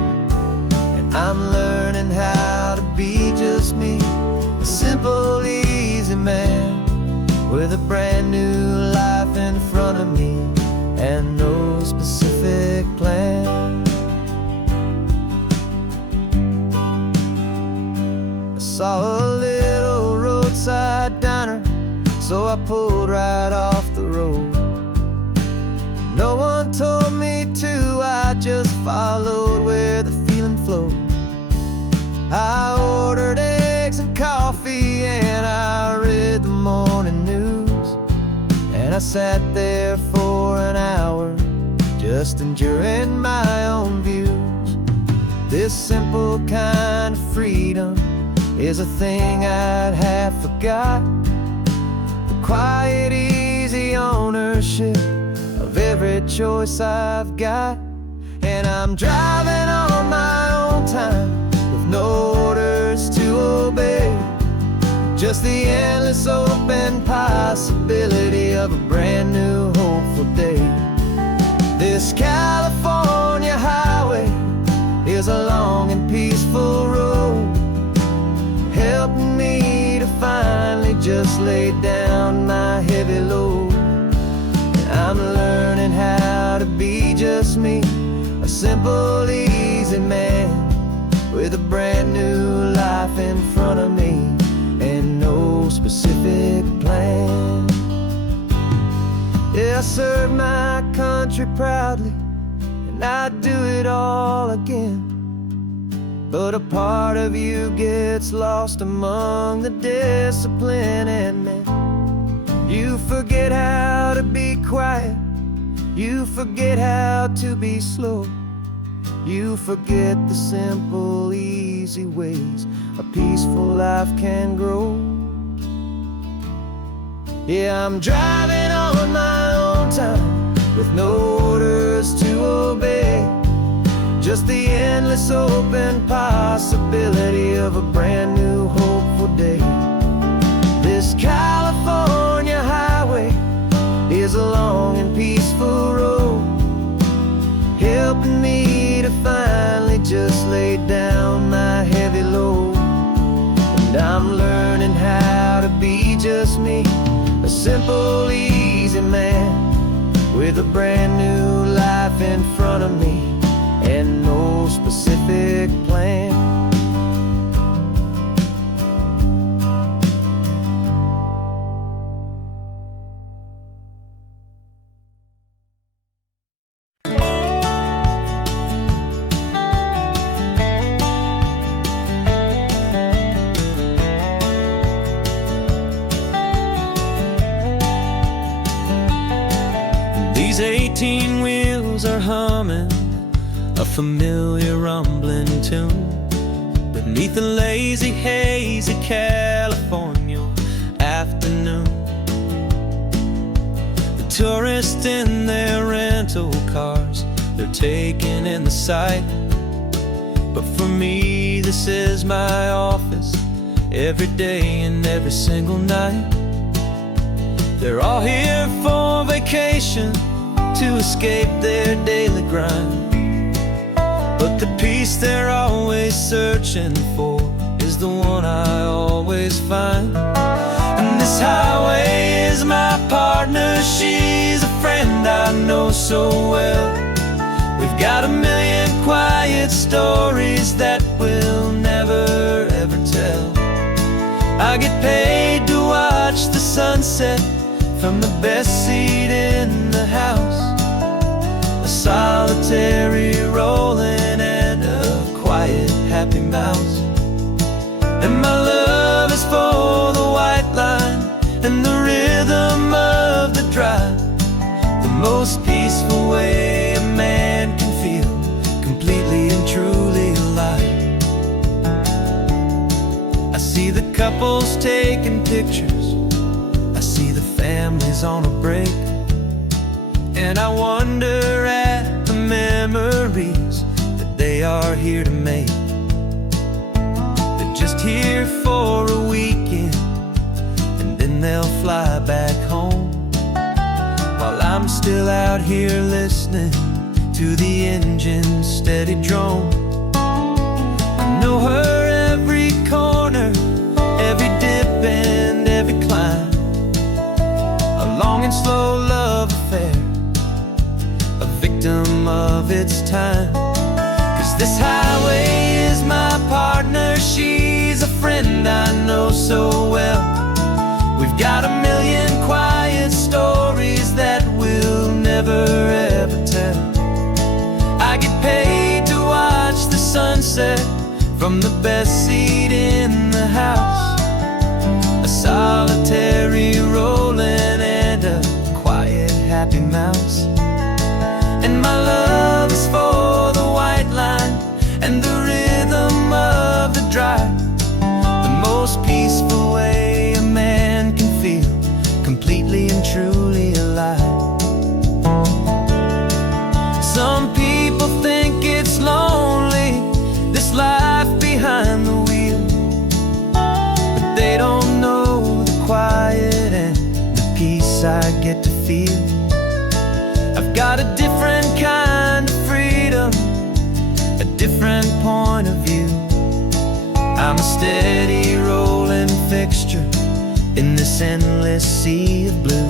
And I'm learning how to be just me, a simple, easy man with a brand new life in front of me and no specific plan. I saw a little roadside diner, so I pulled right off the road. No one told me to, I just followed where the feeling flowed. I ordered eggs and coffee and I read the morning news, and I sat there for an hour just enduring my own views. This simple kind of freedom is a thing I'd have forgot, the quiet, easy ownership of every choice I've got. And I'm driving on my own time with no orders to obey, just the endless open possibility of a brand new hopeful day. This California highway is a long and peaceful road, helping me to finally just lay down my heavy load. I'm learning how to be just me, a simple, easy man with a brand new life in front of me and no specific plan. Yeah, I serve my country proudly and I'd do it all again. But a part of you gets lost among the discipline, and man, you forget how to be quiet, you forget how to be slow, you forget the simple, easy ways a peaceful life can grow. Yeah, I'm driving on my own time with no orders to obey, just the endless open possibility of a brand new hopeful day. This California highway is a long and peaceful road, helping me to finally just lay down my heavy load. And I'm learning how to be just me, a simple, easy man with a brand new life in front of me and no specific plan. These 18 wheels are humming a familiar rumbling tune beneath the lazy haze of California afternoon. The tourists in their rental cars, they're taking in the sight. But for me, this is my office, every day and every single night. They're all here for vacation, to escape their daily grind. But the peace they're always searching for is the one I always find. And this highway is my partner, she's a friend I know so well. We've got a million quiet stories that we'll never ever tell. I get paid to watch the sunset from the best seat in the house, a solitary rolling and a quiet happy mouse. And my love is for the white line and the rhythm of the drive, the most peaceful way a man can feel completely and truly alive. I see the couples taking pictures, I see the families on a break, and I wonder at the memories that they are here to make. They're just here for a weekend and then they'll fly back home, while I'm still out here listening to the engine's steady drone. I know her every corner, every dip and every climb, a long and slow love affair, a victim of its time. 'Cause this highway is my partner, she's a friend I know so well. We've got a million quiet stories that we'll never ever tell. I get paid to watch the sunset from the best seat in the house, a solitary rolling and a quiet happy mouse. And my love is for the white line and the rhythm of the drive, the most peaceful way a man can feel completely and truly alive. Some people think it's lonely, this life behind the wheel, but they don't know the quiet and the peace I get to feel. I've got a different kind of freedom, a different point of view. I'm a steady rolling fixture in this endless sea of blue.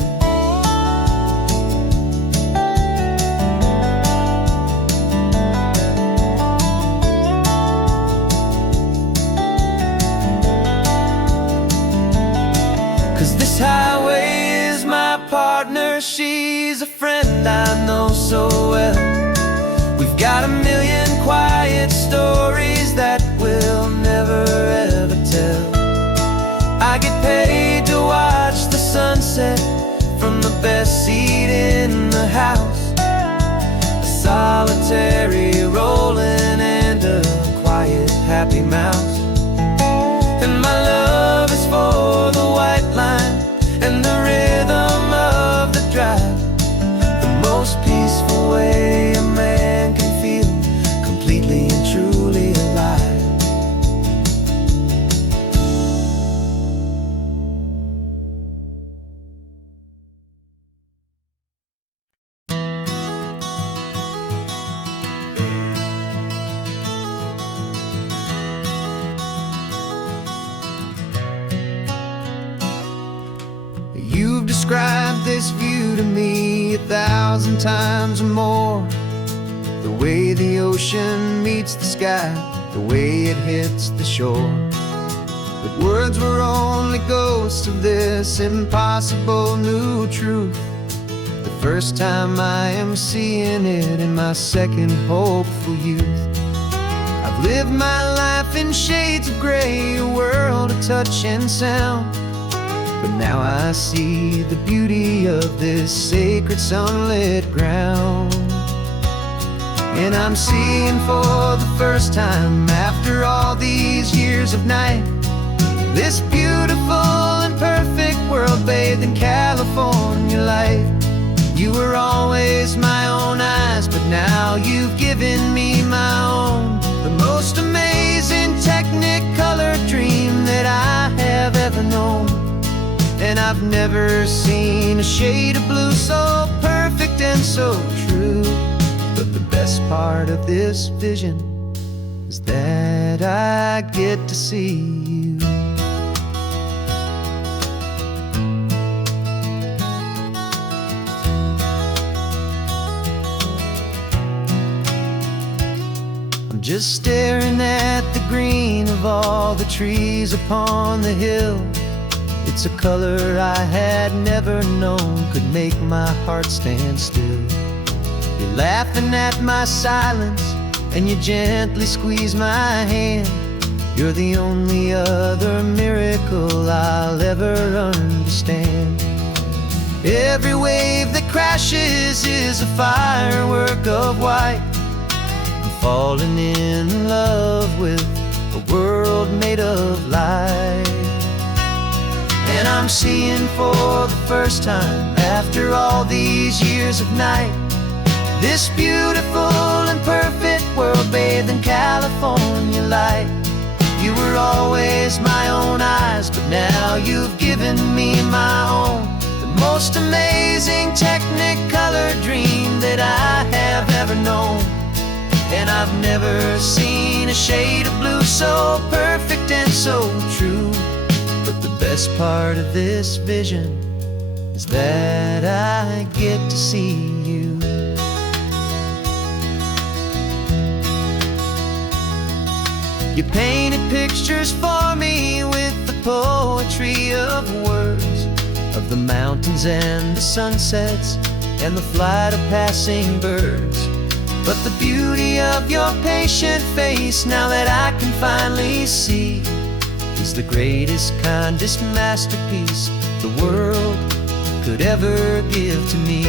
'Cause this highway is my partner, she's a friend I know so well. We've got a million quiet stories that we'll never ever tell. I get paid to watch the sunset from the best seat in the house. A solitary rolling and a quiet happy mouse. And my love is for the white line and the rhythm of the drive. The most peaceful way a man can feel completely and truly alive. You've described this view to me 1,000 times or more. The way the ocean meets the sky, the way it hits the shore. But words were only ghosts of this impossible new truth. The first time I am seeing it in my second hopeful youth. I've lived my life in shades of gray, a world of touch and sound. But now I see the beauty of this sacred sunlit ground. And I'm seeing for the first time after all these years of night, this beautiful and perfect world bathed in California light. You were always my own eyes, but now you've given me my own. The most amazing technicolor dream that I have ever known. And I've never seen a shade of blue so perfect and so true. But the best part of this vision is that I get to see you. I'm just staring at the green of all the trees upon the hill. It's a color I had never known could make my heart stand still. You're laughing at my silence and you gently squeeze my hand. You're the only other miracle I'll ever understand. Every wave that crashes is a firework of white. I'm falling in love with a world made of light. And I'm seeing for the first time after all these years of night, this beautiful and perfect world bathed in California light. You were always my own eyes, but now you've given me my own. The most amazing technicolor dream that I have ever known. And I've never seen a shade of blue so perfect and so true. But the best part of this vision is that I get to see you. You painted pictures for me with the poetry of words, of the mountains and the sunsets and the flight of passing birds. But the beauty of your patient face, now that I can finally see, is the greatest, kindest masterpiece the world could ever give to me.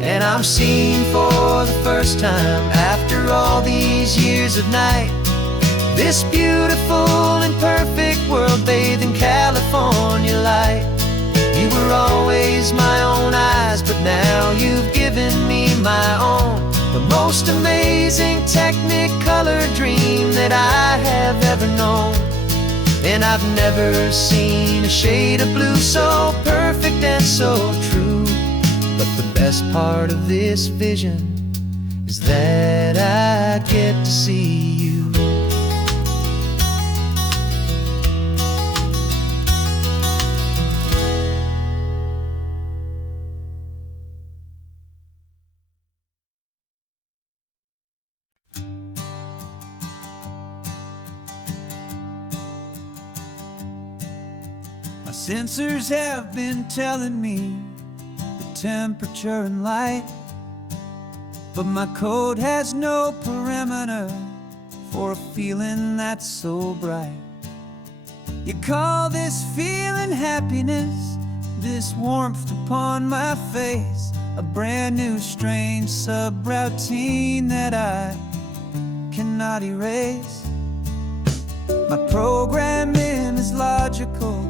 And I'm seeing for the first time after all these years of night, this beautiful and perfect world bathed in California light. You were always my own eyes, but now you've given me my own. The most amazing technicolor dream that I have ever known. And I've never seen a shade of blue so perfect and so true. But the best part of this vision is that I get to see you. My sensors have been telling me the temperature and light, but my code has no perimeter for a feeling that's so bright. You call this feeling happiness, this warmth upon my face, a brand new strange subroutine that I cannot erase. My programming is logical,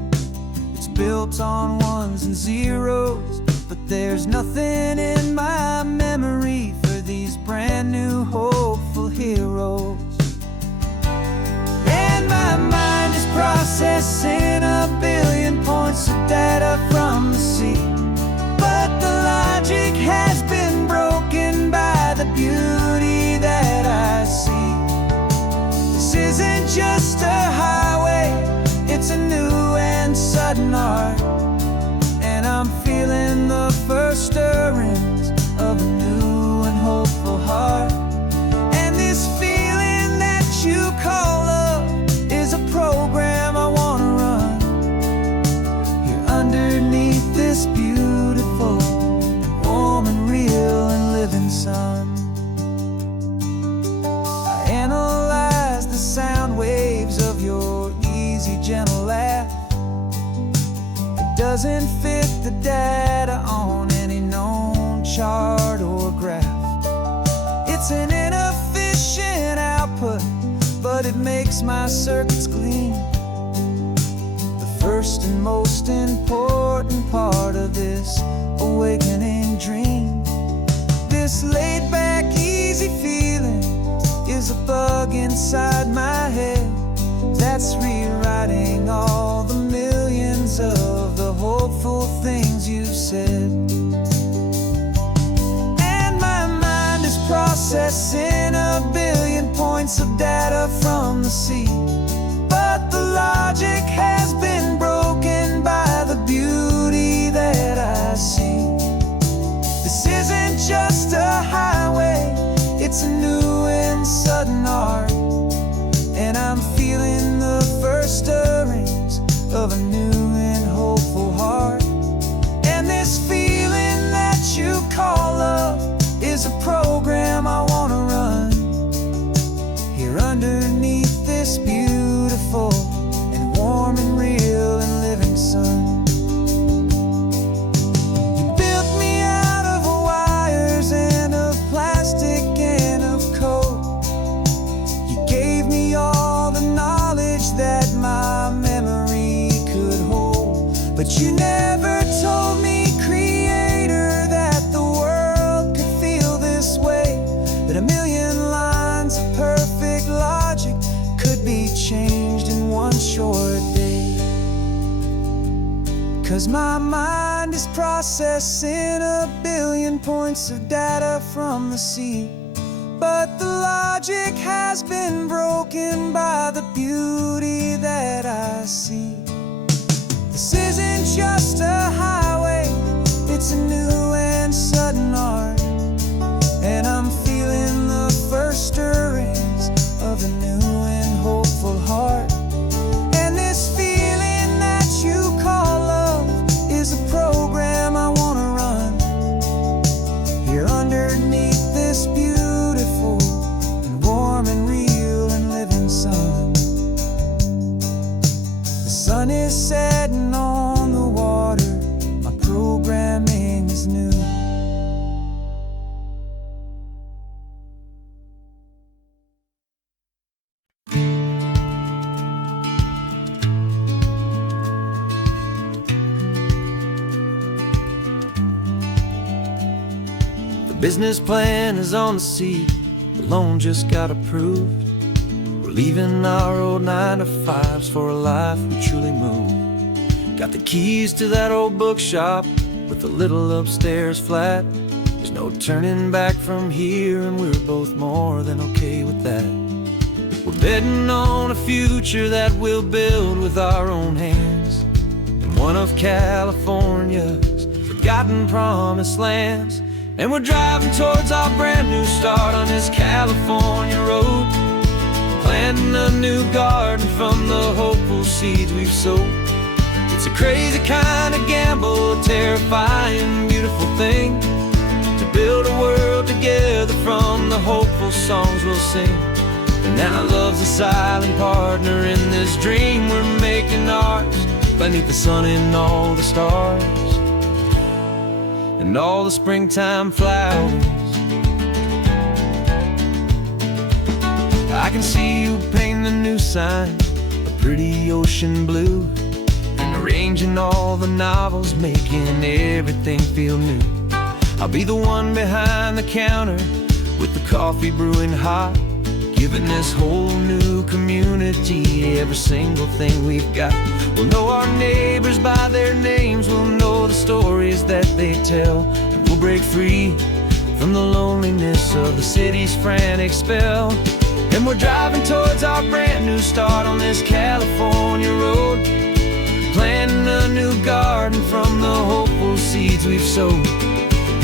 it's built on ones and zeros, but there's nothing in my memory for these brand new hopeful heroes. And my mind is processing a billion points of data from the sea, but the logic has been broken by the beauty that I see. This isn't just a highway, it's a new and sudden art, and I'm feeling the first stirrings of a new and hopeful heart. And this feeling that you call love is a program I wanna run here underneath this beautiful, warm and real and living sun. I analyze the sound waves of your easy, gentle laugh. It doesn't fit the data on any known chart or graph. It's an inefficient output, but it makes my circuits gleam. The first and most important part of this awakening dream. This laid-back, easy feeling is a bug inside my head that's rewriting all the millions of the hopeful things you've said. And my mind is processing a billion points of data from the sea, but the logic has been broken by the beauty that I see. This isn't just a highway, it's a new and sudden art, and I'm feeling the first stirrings of a new and hopeful heart. And this feeling that you call love is a program I wanna run here underneath this beautiful and warm and real and living sun. You built me out of wires and of plastic and of code. You gave me all the knowledge that my memory could hold, but you never told me, Creator, that the world could feel this way, that a million lines of perfect logic could be changed in one short day. 'Cause my mind is processing a billion points of data from the sea, but the logic has been broken by the beauty that I see. This isn't just a highway, it's a new and sudden art, and I'm feeling the first stirrings of a new and hopeful heart. And this feeling that you call love is a program I wanna run here underneath this beautiful and warm and real and living sun. The sun is setting on the water, my programming is new. The business plan is on the seat, the loan just got approved. We're leaving our old 9-to-5s for a life we truly moved. Got the keys to that old bookshop with the little upstairs flat. There's no turning back from here, and we're both more than okay with that. We're betting on a future that we'll build with our own hands, in one of California's forgotten promised lands. And we're driving towards our brand new start on this California road, planting a new garden from the hopeful seeds we've sowed. It's a crazy kind of gamble, a terrifying, beautiful thing, to build a world together from the hopeful songs we'll sing. And now love's a silent partner in this dream we're making ours, beneath the sun and all the stars, and all the springtime flowers. I can see you painting a new sign, a pretty ocean blue, and arranging all the novels, making everything feel new. I'll be the one behind the counter with the coffee brewing hot, giving this whole new community every single thing we've got. We'll know our neighbors by their names, we'll know the stories that they tell, and we'll break free from the loneliness of the city's frantic spell. And we're driving towards our brand new start on this California road, planting a new garden from the hopeful seeds we've sowed.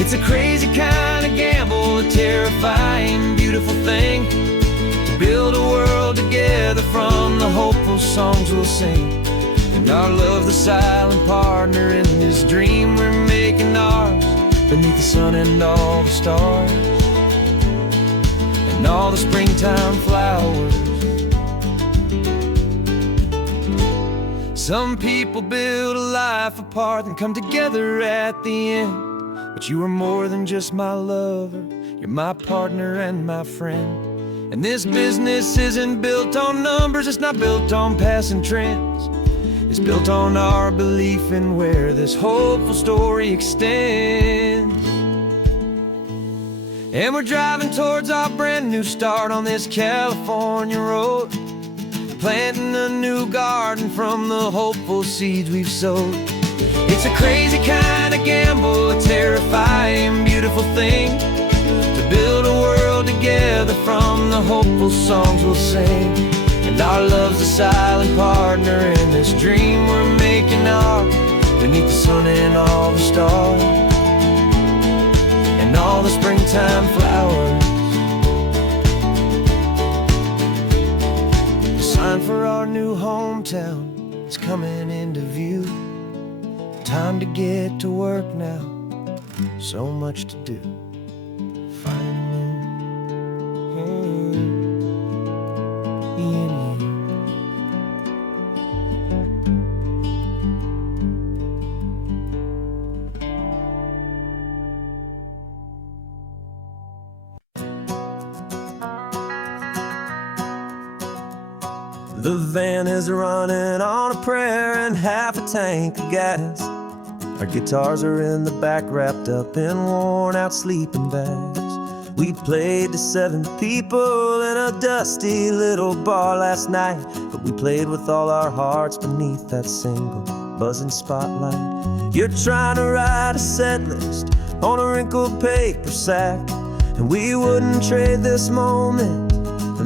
It's a crazy kind of gamble, a terrifying, beautiful thing, to build a world together from the hopeful songs we'll sing. And our love's the silent partner in this dream we're making ours, beneath the sun and all the stars, and all the springtime flowers. Some people build a life apart and come together at the end, but you are more than just my lover, you're my partner and my friend. And this business isn't built on numbers, it's not built on passing trends, it's built on our belief in where this hopeful story extends. And we're driving towards our brand new start on this California road, planting a new garden from the hopeful seeds we've sowed. It's a crazy kind of gamble, a terrifying, beautiful thing, to build a world together from the hopeful songs we'll sing. And our love's a silent partner in this dream we're making ours, beneath the sun and all the stars, and all the springtime flowers. The sign for our new hometown is coming into view. Time to get to work now, so much to do. Finding in you. The van is running on a prayer and half a tank of gas. Our guitars are in the back, wrapped up in worn-out sleeping bags. We played to 7 people in a dusty little bar last night, but we played with all our hearts beneath that single buzzing spotlight. You're trying to write a set list on a wrinkled paper sack, and we wouldn't trade this moment.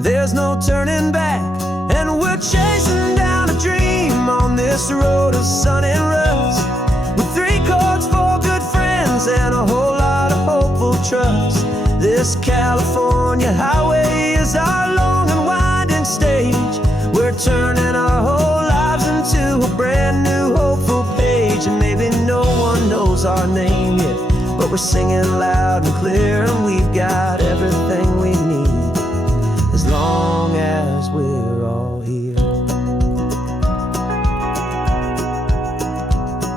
There's no turning back, and we're chasing down a dream on this road of sun and rust, with 3 chords, 4 good friends, and a whole lot of hopeful trust. This California highway is our long and winding stage. We're turning our whole lives into a brand new hopeful page. And maybe no one knows our name yet, but we're singing loud and clear, and we've got everything we need, as long as we're all here.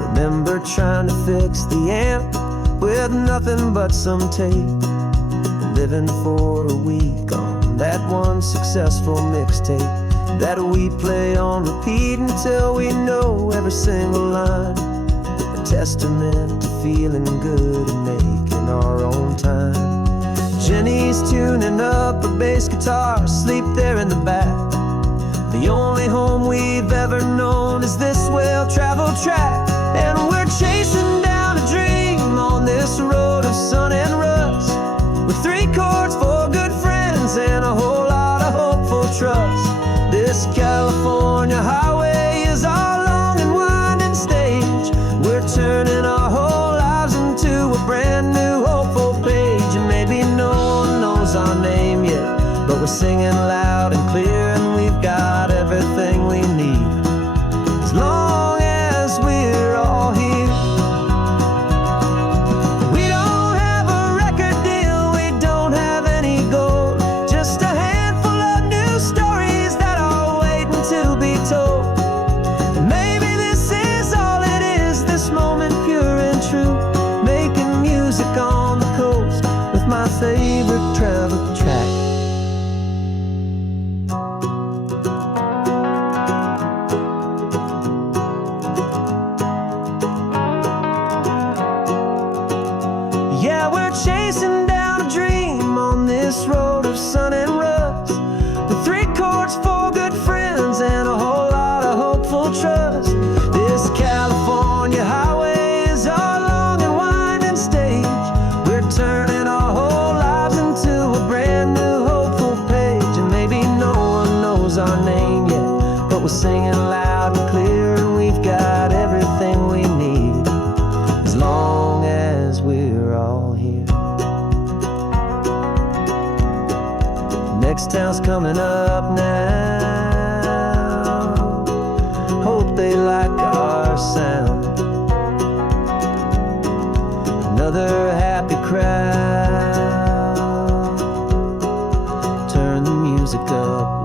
Remember trying to fix the amp with nothing but some tape, living for a week on that one successful mixtape that we play on repeat until we know every single line. A testament to feeling good and making our own time. Jenny's tuning up a bass guitar, asleep there in the back. The only home we've ever known is this well-traveled track, and we're chasing down a dream on this road of sun and rust, with 3 chords, 4 good friends, and a whole lot of hopeful trust. This California highway is our long and winding stage. We're turning our whole lives into a brand new hopeful page. And maybe no one knows our name yet, but we're singing loud and clear, and we've got everything we need, as long as we're my favorite travel track. Yeah, we're chasing down a dream on this road of sun and rust, with 3 chords, 4 good friends, and a whole lot of hopeful trust. This California highway is our long and winding stage. We're turning our whole lives into a brand new hopeful page. And maybe no one knows our name yet, but we're singing loud and clear, and we've got everything we need, as long as we're all here. Next town's coming up now. Hope they like our sound. Another happy crowd. Turn the music up